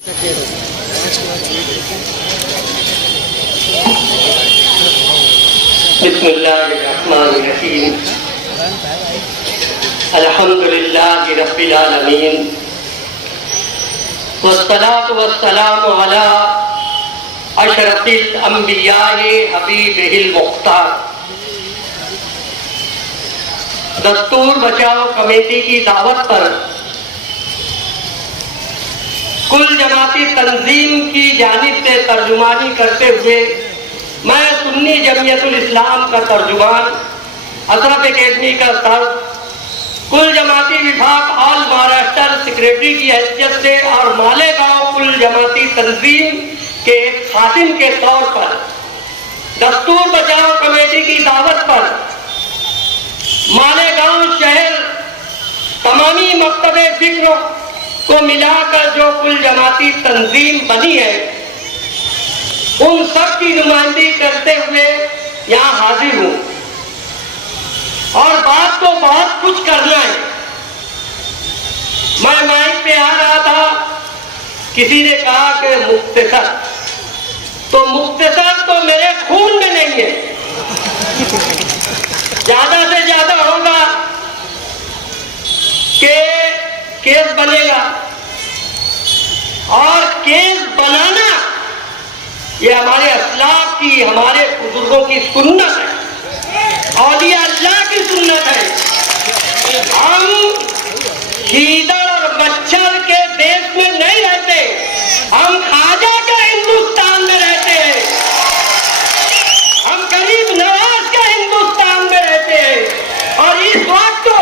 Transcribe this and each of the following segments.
बिस्मिल्लाहिर्रहमानिर्रहीम अल्हम्दुलिल्लाहि रब्बिल आलमीन वस्सलातु वस्सलामु अला अशरफिल अंबियाए हबीबिहिल मुख्तार। दस्तूर बचाओ कमेटी की दावत पर कुल जमाती तंजीम की जानिब से तर्जुमानी करते हुए मैं सुन्नी जमीयतुल इस्लाम का तर्जुमान अशरफ एकेडमी का सर कुल जमाती विभाग ऑल महाराष्ट्र सेक्रेटरी की हैसियत से और मालेगांव कुल जमाती तंजीम के एक खातिन के तौर पर दस्तूर बचाओ कमेटी की दावत पर मालेगांव शहर तमामी मकतबे फिक्र को मिलाकर जो कुल जमाती तंजीम बनी है उन सब की नुमाइंदगी करते हुए यहाँ हाजिर हूँ। और बात तो बहुत कुछ करना है। मैं माइक पे आ रहा था, किसी ने कहा कि मुख्तसर, तो मुख्तसर तो मेरे खून में नहीं है। ज्यादा से ज्यादा होगा कि केस बनेगा, और केस बनाना ये हमारे असलाफ की, हमारे बुजुर्गों की सुन्नत है, औलिया अल्लाह की सुन्नत है। हम गीदड़ और मच्छर के देश में नहीं रहते, हम ख्वाजा के हिंदुस्तान में रहते हैं, हम गरीब नवाज के हिंदुस्तान में रहते हैं। और इस वक्त तो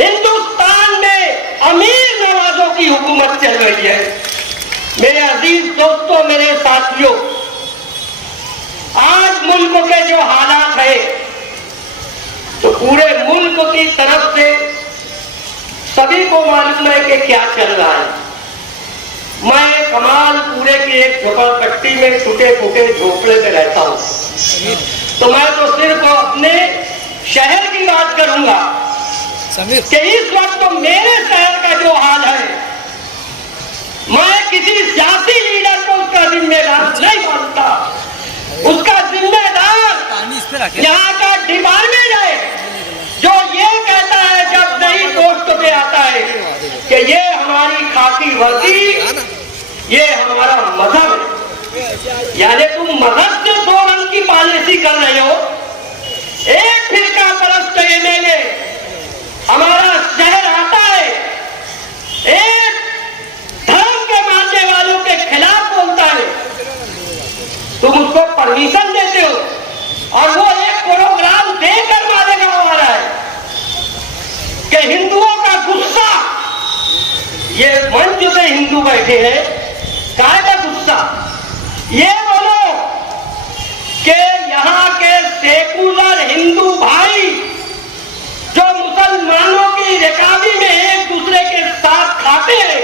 हिंदुस्तान में अमीर नवाजों की हुकूमत चल रही है। मेरे अजीज दोस्तों, मेरे साथियों, आज मुल्क के जो हालात है तो पूरे मुल्क की तरफ से सभी को मालूम है कि क्या चल रहा है। मैं कमालपुरे की एक झोपड़पट्टी में टूटे फूटे झोपड़े में रहता हूँ, तो मैं तो सिर्फ अपने शहर की बात करूंगा कि इस वक्त तो मेरे शहर का जो हाल है, मैं किसी सियासी लीडर को उसका जिम्मेदार नहीं मानता। उसका जिम्मेदार यहाँ का डिपार्टमेंट है जो ये कहता है जब नई पोस्ट पे आता है कि ये हमारी खाकी वर्दी, ये हमारा मजहब है। यानी तुम मजहब से दो रंग की पॉलिसी कर रहे हो। एक फिरका परस्त एमएलए हमारा शहर आता है, एक धर्म के मानने वालों के खिलाफ बोलता है, तुम उसको परमिशन देते हो, और वो एक प्रोग्राम देकर मालेगांव आ रहा है कि हिंदुओं का गुस्सा, ये मंच पे हिंदू बैठे हैं, काहे का गुस्सा? ये बोलो कि यहाँ के सेकुलर हिंदू भाई जो मुसलमानों की रिकाबी में एक दूसरे के साथ खाते हैं,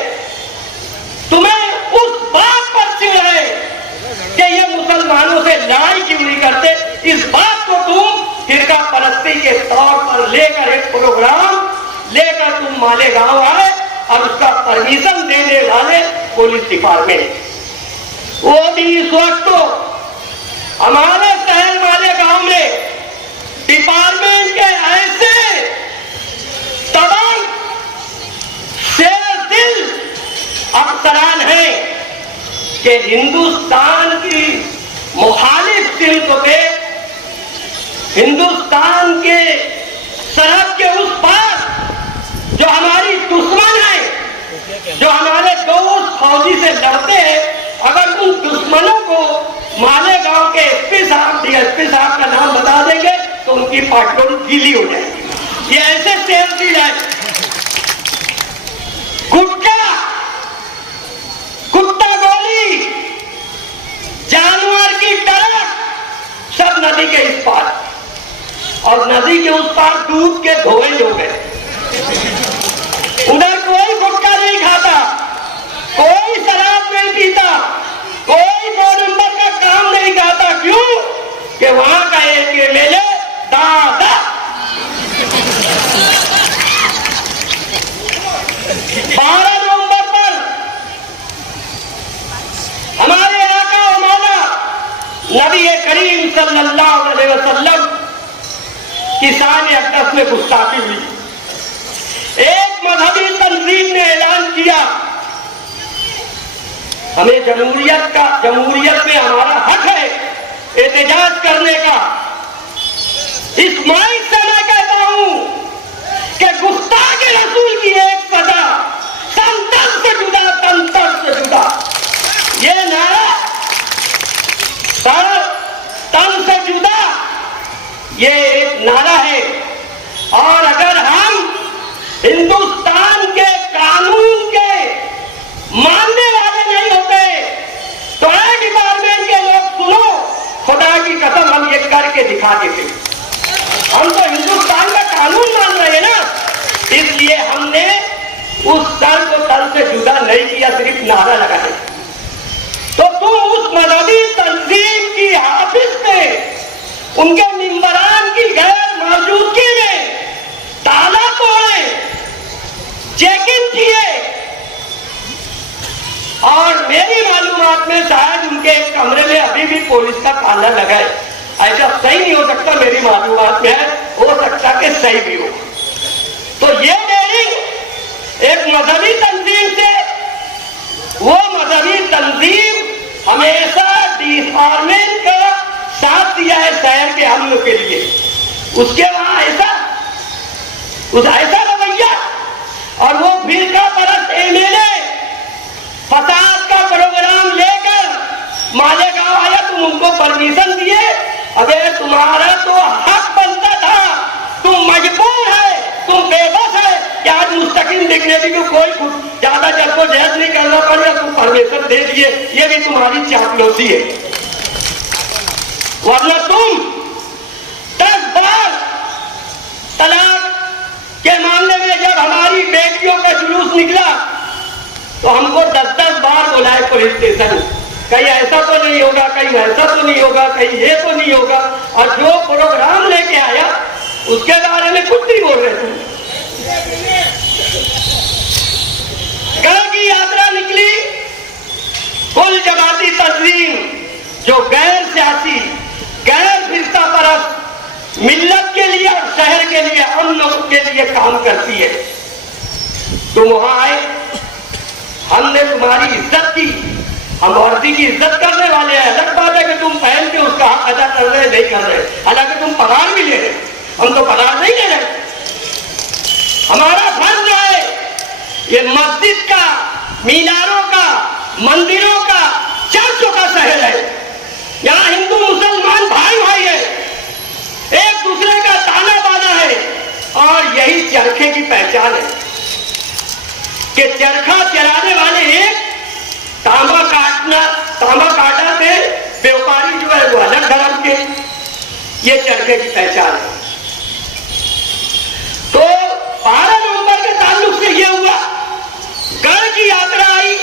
तुम्हें उस बात पर चिढ़ है कि ये मुसलमानों से लड़ाई क्यों नहीं करते। इस बात को तुम फिरका परस्ती के तौर पर लेकर एक प्रोग्राम लेकर तुम मालेगांव आए, और उसका परमिशन देने वाले पुलिस डिपार्टमेंट, वो भी इस वक्त तो हमारे शहर मालेगांव में डिपार्टमेंट के ऐसे तमाम शेर दिल अफसरान हैं कि हिंदुस्तान की मुखालिफ सिल्क पे, हिंदुस्तान के सरहद के उस पार जो हमारी दुश्मन है, जो हमारे दोस्त फौजी से लड़ते हैं, अगर उन दुश्मनों को मालेगांव के एसपी साहब, डीएसपी साहब का नाम बता देंगे तो उनकी पाटलों गीली हो जाएगी। ये ऐसे शेर दिल है। गुटखा, कुत्ता गोली, जानवर की टरक, सब नदी के इस पार, और नदी के उस पार डूब के धोए हो गए। उधर कोई गुटखा नहीं खाता, कोई शराब नहीं पीता, कोई 2 नंबर का काम नहीं करता। क्यों? कि वहां का एक एमएलए दादा 12 नवंबर पर नबी करीम सल्लल्लाहु अलैहि वसल्लम की शान अक़दस में गुस्ताखी हुई। एक मजहबी तंजीम ने ऐलान किया हमें जमहूरियत में हमारा हक है एहतजाज करने का। इस माइक से मैं कहता हूं कि गुस्ताख रसूल की एक सजा संतर से जुदा, तंत्र से जुदा। ये नारा तन से जुदा ये एक नारा है। और अगर हम हिंदुस्तान के कानून के मानने वाले नहीं होते तो एयर डिपार्टमेंट के लोग सुनो, खुदा की कसम हम ये करके दिखा देते। हम तो हिंदुस्तान का कानून मान रहे हैं ना, इसलिए हमने उस सर को तल से जुदा नहीं किया, सिर्फ नारा लगाए। तो तुम उस मजहबी तंजीम की हाफिज में उनके मिंबरान की गैर मौजूदगी में ताला तोड़े, चेकिंग किए और मेरी मालूमात में शायद उनके एक कमरे में अभी भी पुलिस का ताला लगा है। ऐसा सही नहीं हो सकता, मेरी मालूमात में है, हो सकता कि सही भी हो। तो ये डेयरिंग एक मजहबी तंजीम से, वो मजहबी तंजीम हमेशा डिपार्टमेंट का साथ दिया है शहर के अमन के लिए। उसके वहां ऐसा रवैया, और वो फिरका परस्त एमएलए फसाद का प्रोग्राम लेकर मालेगांव आया, तुम उनको परमिशन दिए। अबे तुम्हारा तो हक बनता था, तुम मजबूर है, तुम बेबस है कि आज मुस्तकिल डिग्नेटी को कोई ज्यादा जद्दोजहद नहीं करना पड़ेगा, तुम परमिशन दे दिए। ये भी तुम्हारी चापलूसी है, वरना तुम 10 बार तलाक के मामले में जब हमारी बेटियों का जुलूस निकला तो हमको 10-10 बार बुलाए पुलिस स्टेशन। कहीं ऐसा तो नहीं होगा, कहीं ऐसा तो नहीं होगा, कहीं ये तो नहीं होगा। और जो प्रोग्राम लेके आया उसके बारे में कुछ नहीं बोल रहे थे। गढ़ की यात्रा निकली, कुल जमाती तंजीम जो गैर सियासी, गैर फिरका परस्त, मिल्लत के लिए और शहर के लिए, अमन के लिए काम करती है। तुम वहां आए, हमने तुम्हारी इज्जत की, हम वर्दी की इज्जत करने वाले हैं। अलग बात है कि तुम पहन के उसका हक अदा कर रहे नहीं कर रहे, हालांकि तुम पगार भी ले रहे, हम तो पगार नहीं ले रहे। हमारा फर्ज है ये मस्जिद का, मीनारों का, मंदिरों का, चर्चों का शहर है। यहाँ हिंदू मुसलमान भाई भाई है, एक दूसरे का ताना बाना है। और यही चरखे की पहचान है कि चरखा चलाने वाले एक, तांबा काटा थे व्यापारी जो है वो अलग धर्म के, ये चरखे की पहचान है। तो 12 नवंबर के ताल्लुक से ये हुआ, गढ़ की यात्रा आई,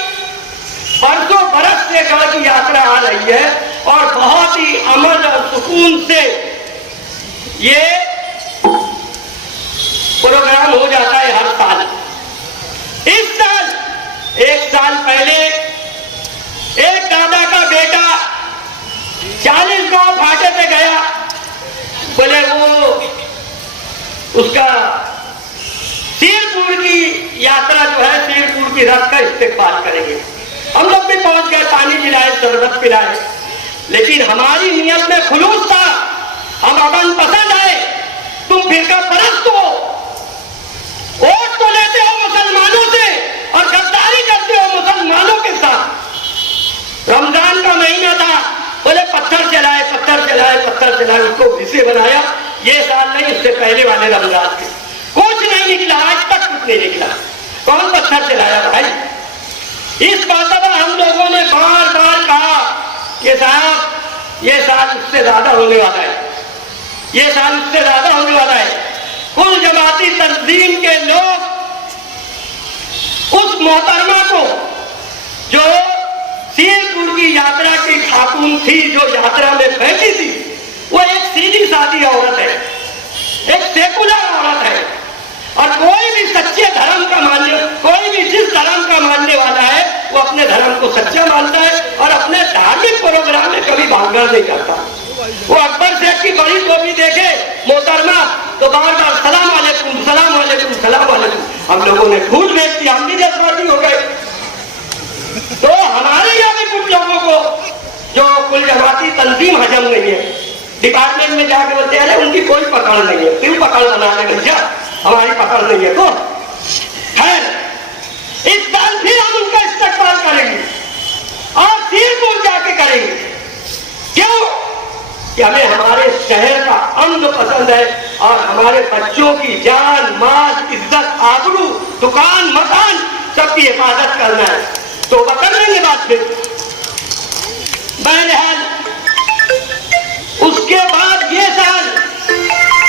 बरसों बरस से गढ़ की यात्रा आ रही है और बहुत ही अमन और सुकून से ये प्रोग्राम हो जाता है हर साल। इस साल, 1 साल पहले एक दादा का बेटा 40 गांव फाटे पे गया, बोले वो उसका सीरपुर की यात्रा जो है, सीरपुर की रथ का इस्तेकबाल करेंगे। हम लोग भी पहुंच गए, पानी पिलाए, शरबत पिलाए, लेकिन हमारी नियत में खुलूस था, हम अमन पसंद आए। तुम फिरका परस्त हो, वोट तो लेते हो मुसलमानों से और गद्दारी करते हो मुसलमानों के साथ। रमजान का महीना था, बोले पत्थर चलाए, उसको विषय बनाया। ये साल नहीं, उससे पहले वाले रमजान के कुछ नहीं निकला, आज तक कुछ नहीं निकला। कौन पत्थर चलाया भाई? इस बात पर हम लोगों ने बार बार कहा कि साहब ये साल उससे ज्यादा होने वाला है, ये साल उससे ज्यादा होने वाला है। कुल जमाती तंजीम के लोग उस मोहतरमा को, जो सीरपुर की यात्रा की खातून थी, जो यात्रा में बैठी थी, वो एक सीधी सादी औरत है, एक सेकुलर औरत है। और कोई भी सच्चे धर्म का मानने, कोई भी जिस धर्म का मानने वाला है वो अपने धर्म को सच्चा मानता है और अपने धार्मिक प्रोग्राम में कभी भागदौड़ कदर नहीं करता। वो अकबर शेख की बड़ी टोपी देखे मोहतरमा तो बार बार सलाम वालेकुम सलाम वालेकुम सलाम वालेकुम। हम लोगों ने फूट भेज दिया, हम भी देशवादी हो गए। तो हमारे यहाँ भी कुछ लोगों को जो कुल जमाती तंजीम हजम नहीं है, डिपार्टमेंट में जाके बोलते हैं अरे उनकी कोई पकड़ नहीं है, क्यों पकड़ बना ले भैया, हमारी पकड़ नहीं है। तो इस साल फिर हम उनका इस्तेमाल करेंगे और सिरपुर जाके करेंगे। क्यों कि हमें हमारे शहर का अमन पसंद है और हमारे बच्चों की जान माल इज्जत आबरू दुकान मकान सबकी हिफाजत करना है। तो कर लेंगे बात फिर। बहरहाल उसके बाद ये साल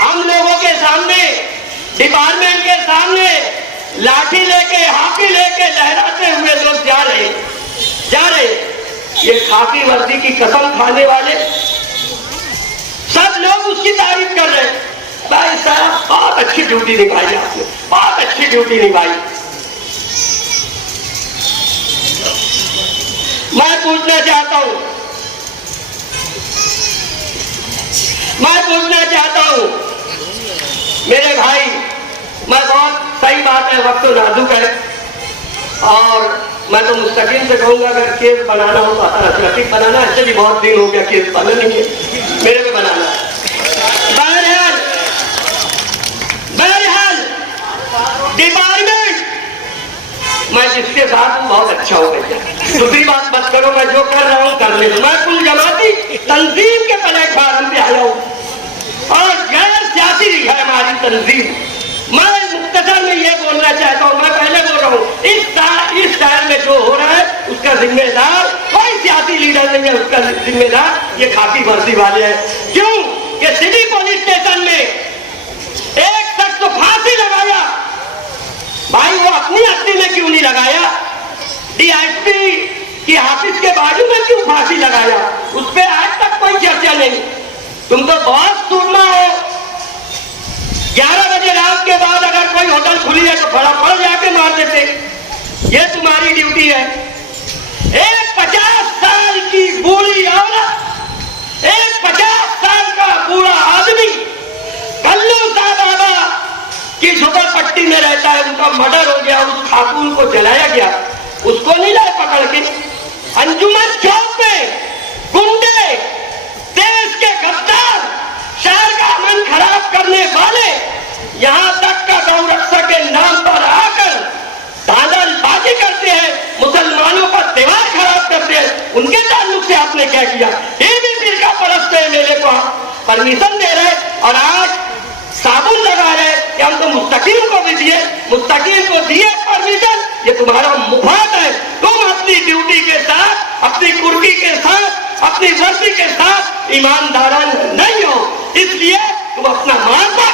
हम लोगों के सामने डिपार्टमेंट के सामने लाठी लेके हाथी लेके लहराते हुए लोग जा रहे। ये खाकी वर्दी की कसम खाने वाले सब लोग उसकी तारीफ कर रहे हैं। भाई साहब बहुत अच्छी ड्यूटी निभाई आपने, बहुत अच्छी ड्यूटी निभाई। मैं पूछना चाहता हूं मेरे भाई, मैं बहुत सही बात है, वक्त तो नाजुक है और मैं तो मुस्तकिल से कहूंगा अगर केस बनाना हो तो अतरक बनाना, ऐसे भी बहुत दिन हो गया केस बना नहीं है, मेरे में बनाना है। बहरहाल डिपार्टमेंट मैं जिसके साथ हूँ बहुत अच्छा हो गया। दूसरी बात मत करो, मैं जो कर रहा हूँ कर ले। मैं कुल जमाती तंजीम के प्लेटफार्म पे आया हूँ और गैर सियासी है हमारी तंजीम। मैं मुख्तसर में ये बोलना चाहता हूँ, मैं पहले बोल रहा हूँ इस शहर में जो हो रहा है उसका जिम्मेदार कोई सियासी लीडर नहीं है, उसका जिम्मेदार ये खाकी वर्दी वाले हैं। क्यों कि सिटी पुलिस स्टेशन में एक शख्स तो फांसी लगाया, भाई वो अपनी हस्ती में क्यों नहीं लगाया? डीआईपी की ऑफिस के बाजू में क्यों फांसी लगाया? उस पर आज तक कोई चर्चा नहीं। तुम तो बहुत सूरमा हो। 11 बजे रात के बाद अगर कोई होटल खुली है तो फटाफट जाके मार देते, ये तुम्हारी ड्यूटी है। एक 50 साल की बूढ़ी औरत, एक 50 साल का बूढ़ा आदमी कल्लू साहब की झोपड़पट्टी में रहता है, उनका मर्डर हो गया, उस खातून को जलाया गया, उसको नहीं लाए पकड़ के। अंजुमन चौक पे गुंडे, देश के गद्दार, शहर का अमन खराब करने वाले, यहाँ तक का गौ रक्षा के नाम पर आकर धांधलबाजी करते हैं, मुसलमानों का त्योहार खराब करते हैं, उनके ताल्लुक से आपने क्या किया? ये भी फिरका परस्त है, मेरे को परमिशन दे रहे और आज साबुन लगा रहे कि हम तो मुस्तकीम को भी दिए, मुस्तकीम को दिए परमिशन, ये तुम्हारा मुफाद है। तुम अपनी ड्यूटी के साथ, अपनी कुर्की के साथ, अपनी वर्दी के साथ ईमानदारान नहीं हो, इसलिए तुम अपना मानता